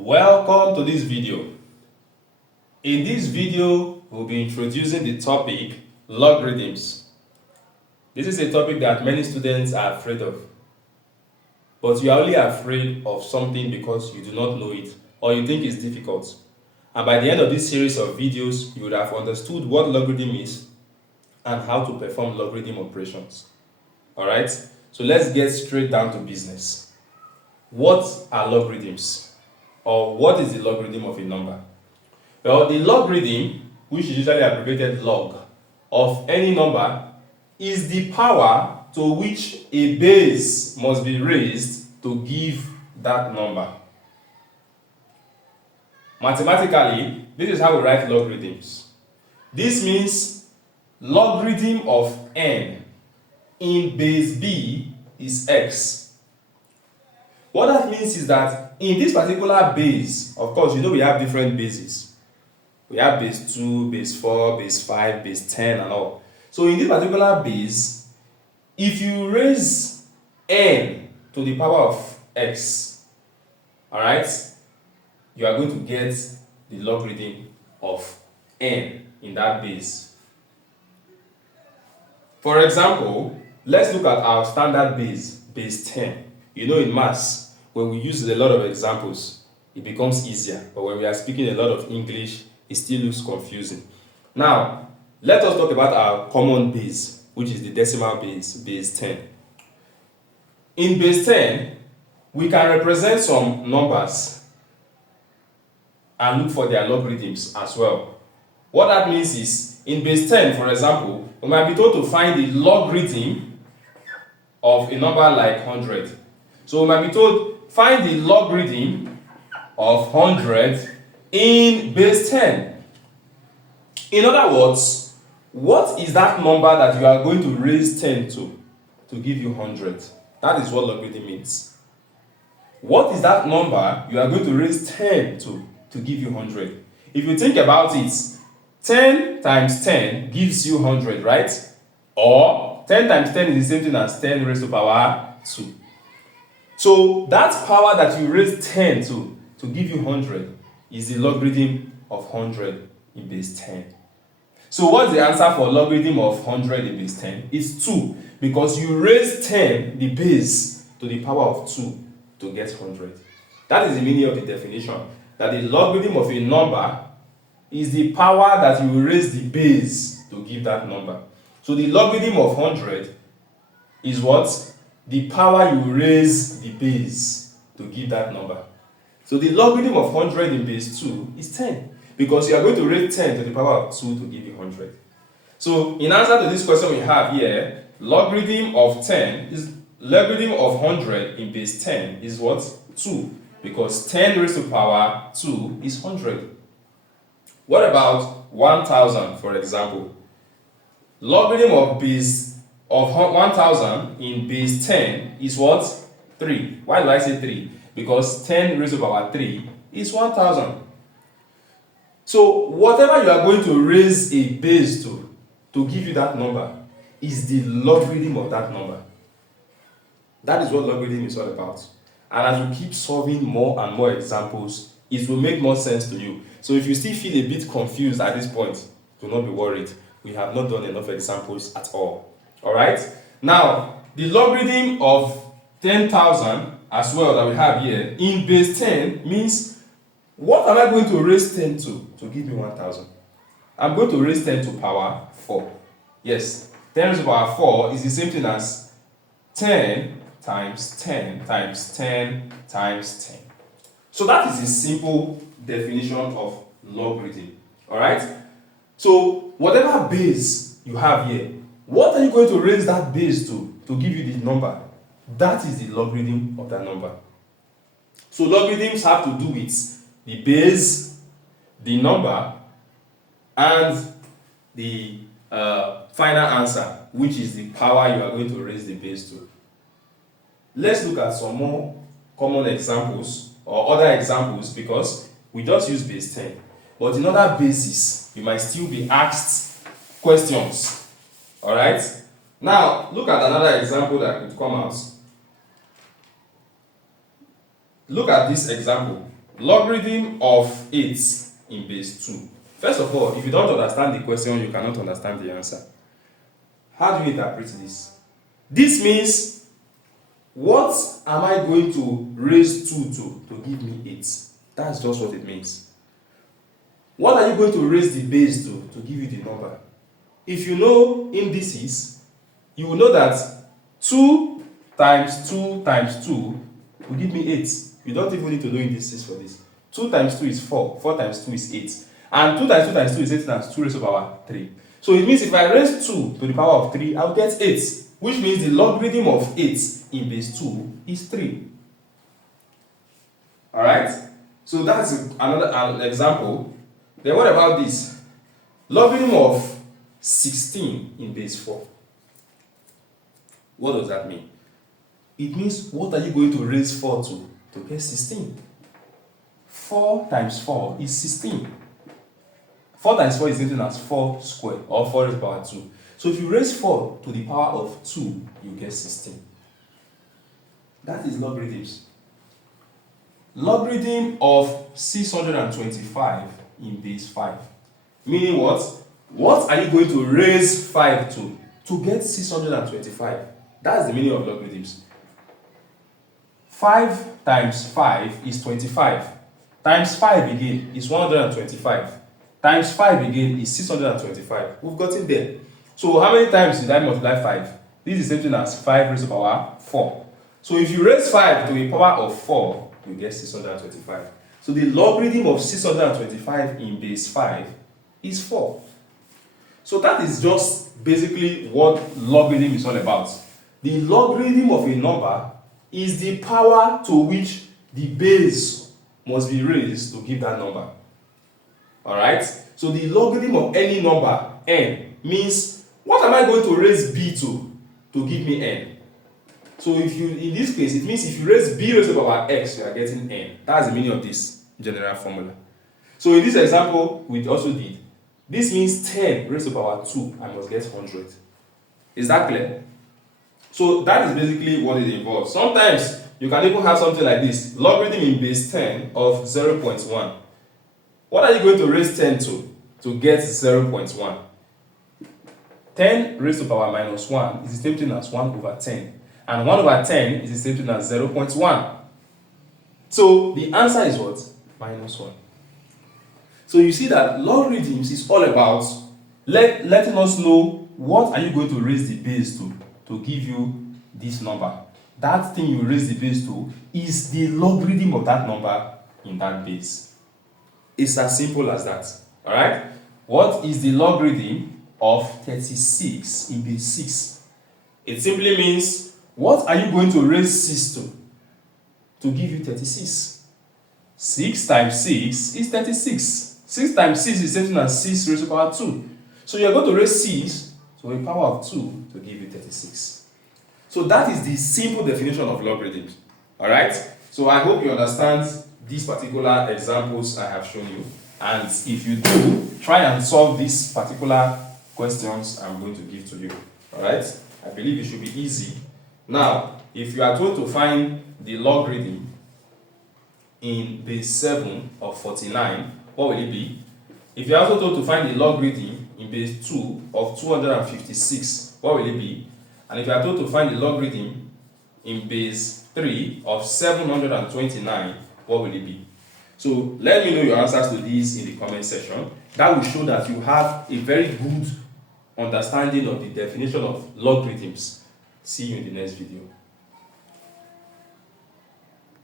Welcome to this video. In this video, we'll be introducing the topic logarithms. This is a topic that many students are afraid of. But you are only afraid of something because you do not know it or you think it's difficult. And by the end of this series of videos, you would have understood what logarithm is and how to perform logarithm operations. Alright, so let's get straight down to business. What are logarithms? Or what is the logarithm of a number? Well, the logarithm, which is usually abbreviated log, of any number is the power to which a base must be raised to give that number. Mathematically, this is how we write logarithms. This means logarithm of n in base b is x. What that means is that in this particular base, of course, you know we have different bases. We have base 2, base 4, base 5, base 10 and all. So in this particular base, if you raise n to the power of x, alright, you are going to get the logarithm of n in that base. For example, let's look at our standard base 10. You know, in maths, when we use a lot of examples, it becomes easier. But when we are speaking a lot of English, it still looks confusing. Now, let us talk about our common base, which is the decimal base 10. In base 10, we can represent some numbers and look for their logarithms as well. What that means is, in base 10, for example, we might be told to find the logarithm of a number like 100. So we might be told, find the logarithm of 100 in base 10. In other words, what is that number that you are going to raise 10 to give you 100? That is what logarithm means. What is that number you are going to raise 10 to give you 100? If you think about it, 10 times 10 gives you 100, right? Or 10 times 10 is the same thing as 10 raised to power 2. So that power that you raise 10 to give you 100 is the logarithm of 100 in base 10. So what's the answer for logarithm of 100 in base 10? It's 2, because you raise 10, the base, to the power of 2 to get 100. That is the meaning of the definition, that the logarithm of a number is the power that you raise the base to give that number. So the logarithm of 100 is what? The power you raise the base to give that number. So the logarithm of 100 in base 2 is 10, because you are going to raise 10 to the power of 2 to give you 100. So in answer to this question we have here, logarithm of 100 in base 10 is what? 2, because 10 raised to power 2 is 100. What about 1000, for example? Logarithm of 1000 in base 10 is what? 3. Why do I say 3? Because 10 raised to power 3 is 1000. So whatever you are going to raise a base to give you that number is the logarithm of that number. That is what logarithm is all about. And as we keep solving more and more examples, it will make more sense to you. So if you still feel a bit confused at this point, do not be worried. We have not done enough examples at all. Alright? Now, the logarithm of 10,000 as well that we have here in base 10 means, what am I going to raise 10 to give me 1000? I'm going to raise 10 to power 4. Yes, 10 raised to power 4 is the same thing as 10 times 10 times 10 times 10. So that is a simple definition of logarithm. Alright? So whatever base you have here, what are you going to raise that base to give you the number? That is the logarithm of that number. So logarithms have to do with the base, the number, and the final answer, which is the power you are going to raise the base to. Let's look at some more common examples or other examples, because we just use base 10. But in other bases, you might still be asked questions. Alright? Now, look at another example that could come out. Look at this example. Logarithm of 8 in base 2. First of all, if you don't understand the question, you cannot understand the answer. How do you interpret this? This means, what am I going to raise 2 to give me 8? That's just what it means. What are you going to raise the base to give you the number? If you know indices, you will know that 2 times 2 times 2 will give me 8. You don't even need to know indices for this. 2 times 2 is 4. 4 times 2 is 8. And 2 times 2 times 2 is 8 times 2 raised to the power 3. So it means if I raise 2 to the power of 3, I'll get 8. Which means the logarithm of 8 in base 2 is 3. Alright? So that's another example. Then what about this? Logarithm of 16 in base 4. What does that mean? It means, what are you going to raise 4 to get 16? 4 times 4 is 16. 4 times 4 is written as 4 squared, or 4 raised to the power 2. So if you raise 4 to the power of 2, you get 16. That is logarithms. Logarithm of 625 in base 5. Meaning what? What are you going to raise 5 to get 625? That's the meaning of logarithms. 5 times 5 is 25. Times 5 again is 125. Times 5 again is 625. We've gotten there. So how many times did I multiply 5? This is the same thing as 5 raised to the power 4. So if you raise 5 to a power of 4, you get 625. So the logarithm of 625 in base 5 is 4. So that is just basically what logarithm is all about. The logarithm of a number is the power to which the base must be raised to give that number. Alright? So the logarithm of any number, n, means, what am I going to raise b to give me n? So if you, in this case, it means if you raise b raised to the power x, you are getting n. That's the meaning of this general formula. So in this example, we also did, this means 10 raised to the power 2, I must get 100. Is that clear? So that is basically what it involves. Sometimes you can even have something like this, logarithm in base 10 of 0.1. What are you going to raise 10 to get 0.1? 10 raised to the power minus 1 is the same thing as 1 over 10. And 1 over 10 is the same thing as 0.1. So the answer is what? Minus 1. So you see that logarithms is all about letting us know what are you going to raise the base to give you this number. That thing you raise the base to is the logarithm of that number in that base. It's as simple as that. Alright? What is the logarithm of 36 in base 6? It simply means, what are you going to raise 6 to give you 36? 6 times 6 is 36. 6 times 6 is the same as 6 raised to the power 2. So you're going to raise 6 to a power of 2 to give you 36. So that is the simple definition of logarithms. Alright? So I hope you understand these particular examples I have shown you. And if you do, try and solve these particular questions I'm going to give to you. Alright? I believe it should be easy. Now, if you are told to find the logarithm in base 7 of 49, what will it be? If you are also told to find the logarithm in base 2 of 256, what will it be? And if you are told to find the logarithm in base 3 of 729, what will it be? So let me know your answers to these in the comment section. That will show that you have a very good understanding of the definition of logarithms. See you in the next video.